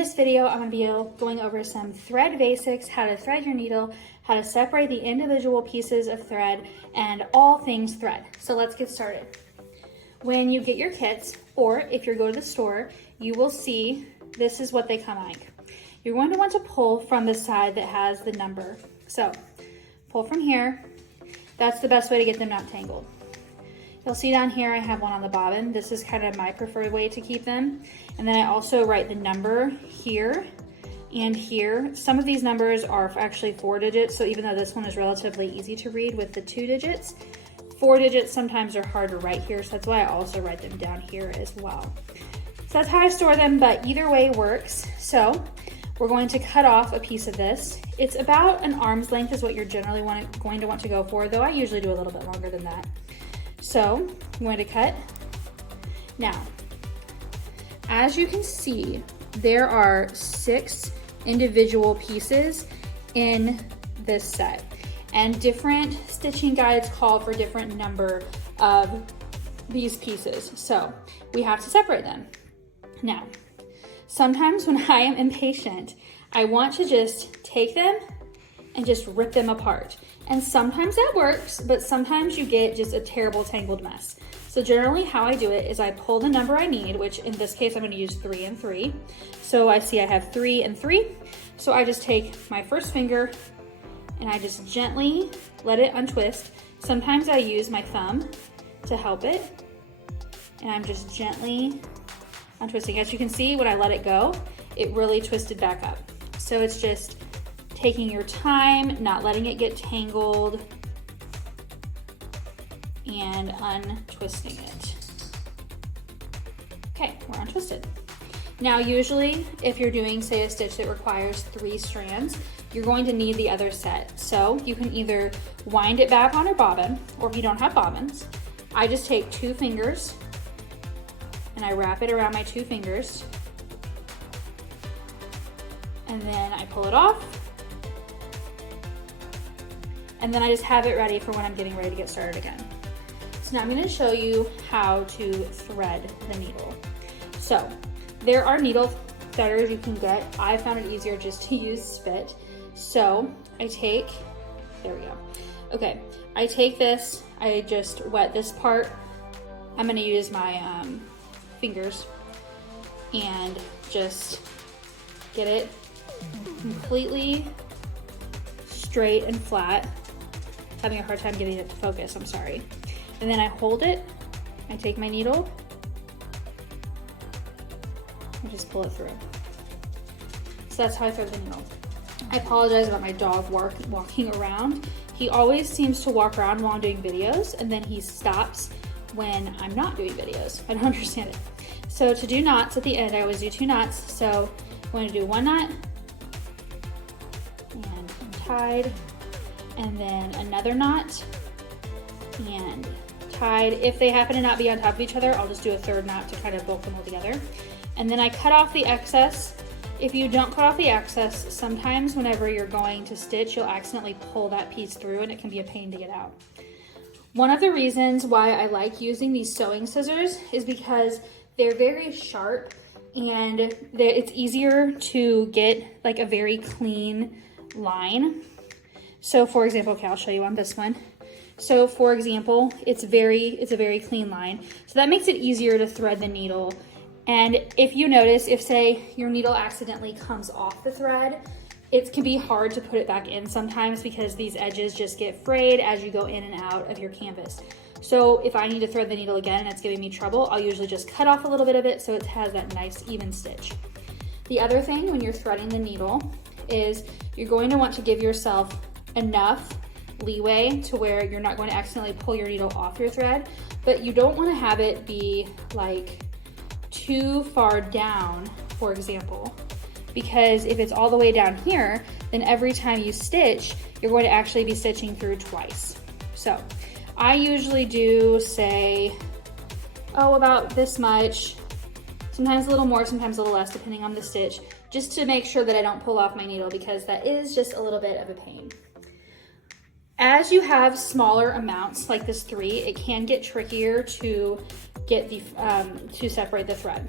this video, I'm going to be going over some thread basics, how to thread your needle, how to separate the individual pieces of thread, and all things thread. So let's get started. When you get your kits, or if you go to the store, you will see this is what they come like. You're going to want to pull from the side that has the number. So pull from here. That's the best way to get them not tangled. You'll see down here I have one on the bobbin. This is kind of my preferred way to keep them. And then I also write the number here and here. Some of these numbers are actually 4 digits, so even though this one is relatively easy to read with the 2 digits, 4 digits sometimes are hard to write here, so that's why I also write them down here as well. So that's how I store them, but either way works. So we're going to cut off a piece of this. It's about an arm's length is what you're generally going to want to go for, though I usually do a little bit longer than that. So I'm going to cut. Now, as you can see, there are 6 individual pieces in this set, and different stitching guides call for different number of these pieces. So we have to separate them. Now, sometimes when I am impatient, I want to just take them and just rip them apart. And sometimes that works, but sometimes you get just a terrible tangled mess. So generally how I do it is I pull the number I need, which in this case I'm going to use 3 and 3. So I see I have 3 and 3. So I just take my first finger and I just gently let it untwist. Sometimes I use my thumb to help it. And I'm just gently untwisting. As you can see, when I let it go, it really twisted back up. So it's just taking your time, not letting it get tangled, and untwisting it. Okay, we're untwisted. Now, usually, if you're doing, say, a stitch that requires 3 strands, you're going to need the other set. So you can either wind it back on a bobbin, or if you don't have bobbins, I just take 2 fingers and I wrap it around my 2 fingers, and then I pull it off, and then I just have it ready for when I'm getting ready to get started again. So now I'm going to show you how to thread the needle. So there are needle threaders you can get. I found it easier just to use spit. So I take, there we go. Okay, I take this, I just wet this part. I'm going to use my fingers and just get it completely straight and flat. Having a hard time getting it to focus, I'm sorry. And then I hold it, I take my needle, and just pull it through. So that's how I thread the needle. I apologize about my dog walking around. He always seems to walk around while I'm doing videos, and then he stops when I'm not doing videos. I don't understand it. So to do knots at the end, I always do 2 knots. So I'm going to do 1 knot, and untied, and then another knot, and tied. If they happen to not be on top of each other, I'll just do a 3rd knot to kind of bulk them all together. And then I cut off the excess. If you don't cut off the excess, sometimes whenever you're going to stitch, you'll accidentally pull that piece through and it can be a pain to get out. One of the reasons why I like using these sewing scissors is because they're very sharp and it's easier to get like a very clean line. So for example, okay, I'll show you on this one. So for example, it's a very clean line. So that makes it easier to thread the needle. And if you notice, if say your needle accidentally comes off the thread, it can be hard to put it back in sometimes because these edges just get frayed as you go in and out of your canvas. So if I need to thread the needle again and it's giving me trouble, I'll usually just cut off a little bit of it so it has that nice even stitch. The other thing when you're threading the needle is you're going to want to give yourself enough leeway to where you're not going to accidentally pull your needle off your thread, but you don't want to have it be like too far down, for example, because if it's all the way down here, then every time you stitch, you're going to actually be stitching through twice. So I usually do say, about this much, sometimes a little more, sometimes a little less, depending on the stitch, just to make sure that I don't pull off my needle because that is just a little bit of a pain. As you have smaller amounts like this 3, it can get trickier to get the to separate the thread.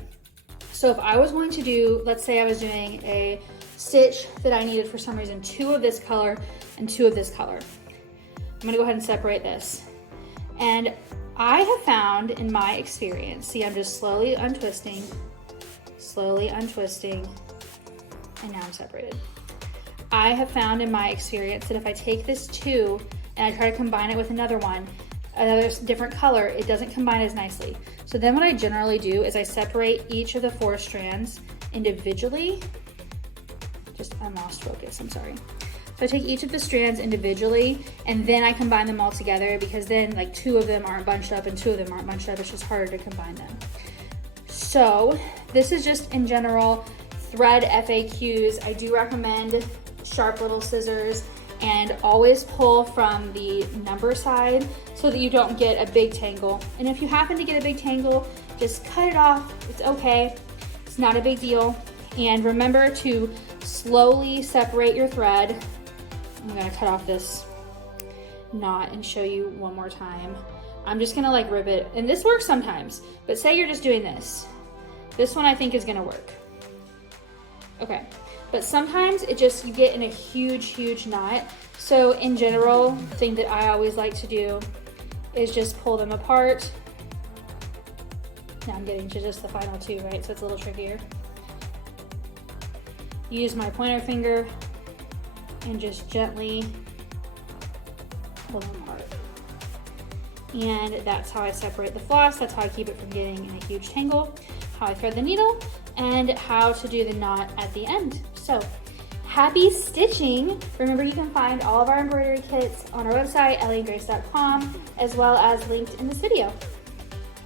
So if I was going to do, let's say I was doing a stitch that I needed for some reason 2 of this color and 2 of this color. I'm gonna go ahead and separate this. And I have found in my experience, see, I'm just slowly untwisting, and now I'm separated. I have found in my experience that if I take this 2 and I try to combine it with another one, another different color, it doesn't combine as nicely. So then what I generally do is I separate each of the 4 strands individually. I'm lost focus, I'm sorry. So I take each of the strands individually and then I combine them all together, because then like 2 of them aren't bunched up and 2 of them aren't bunched up. It's just harder to combine them. So this is just in general thread FAQs. I do recommend sharp little scissors and always pull from the number side so that you don't get a big tangle. And if you happen to get a big tangle, just cut it off. It's okay. It's not a big deal. And remember to slowly separate your thread. I'm gonna cut off this knot and show you one more time. I'm just gonna like rip it, and this works sometimes, but say you're just doing this. This one I think is gonna work. Okay, but sometimes it just, you get in a huge knot. So in general, the thing that I always like to do is just pull them apart. Now I'm getting to just the final 2, right? So it's a little trickier. Use my pointer finger and just gently pull them apart. And that's how I separate the floss. That's how I keep it from getting in a huge tangle, how I thread the needle, and how to do the knot at the end. So happy stitching. Remember, you can find all of our embroidery kits on our website, elly.gr, as well as linked in this video.